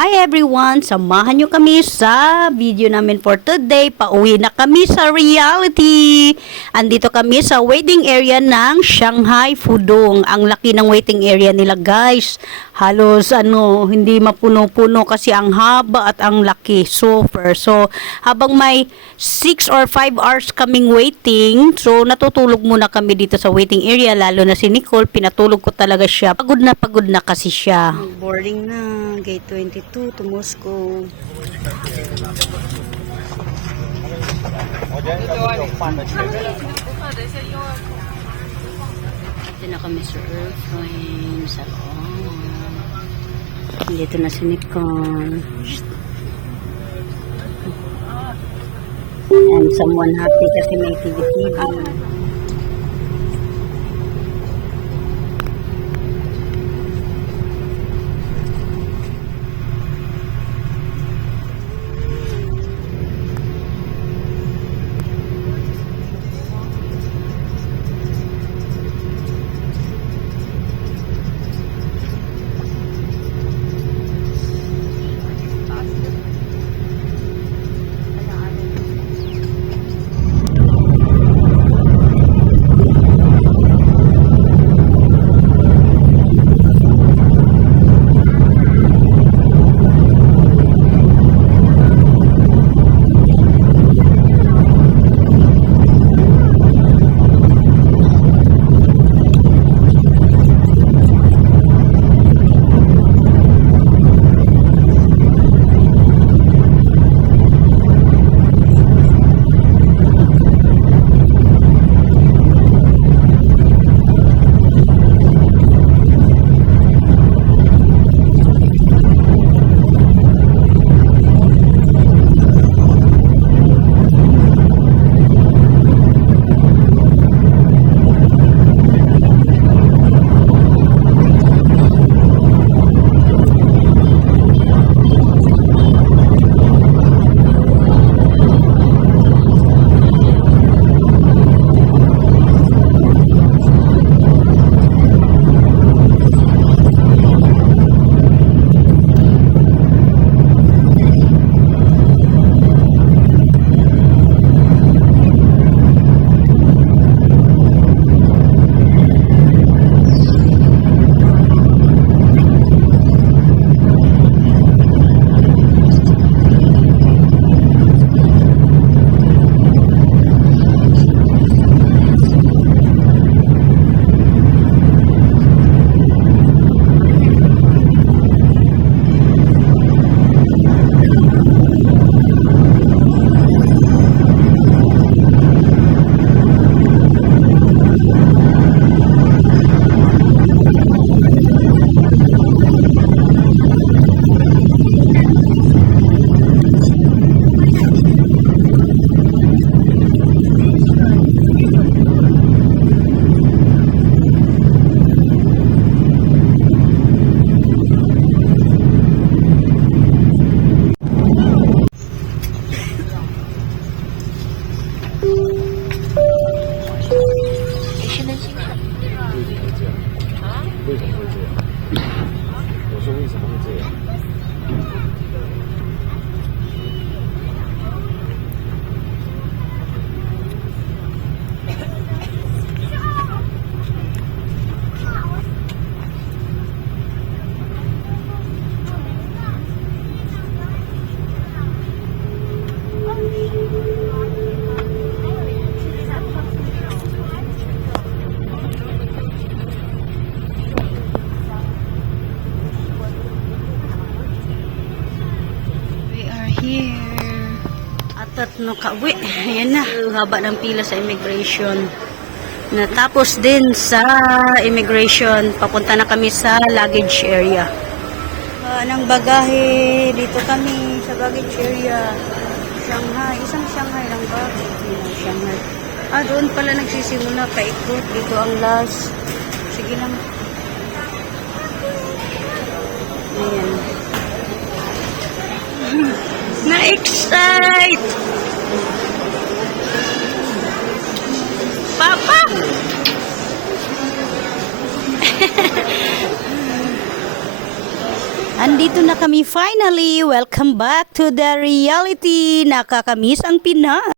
Hi everyone! Samahan nyo kami sa video namin for today. Pauwi na kami sa reality. Andito kami sa waiting area ng Shanghai Pudong. Ang laki ng waiting area nila guys. Halos hindi mapuno-puno kasi ang haba at ang laki. Super. So habang may 6 or 5 hours kaming waiting, so natutulog muna kami dito sa waiting area. Lalo na si Nicole, pinatulog ko talaga siya. Pagod na kasi siya. Boarding na. Gate 22 to Moscow. Ito na kami sa airplane. Sa loob. Dito na si Nicole. And someone happy kasi may TV. Here. Atat no kauwi. Ayan na. Haba ng pila sa immigration. Natapos din sa immigration. Papunta na kami sa luggage area. Ng bagahe. Dito kami sa luggage area. Shanghai. Isang Shanghai lang ba? Shanghai. Doon pala nagsisimula. Paikot. Dito ang last. Sige lang. Ayan. Na-excite! Papa! Andito na kami finally. Welcome back to the reality. Nakakamiss ang Pinas.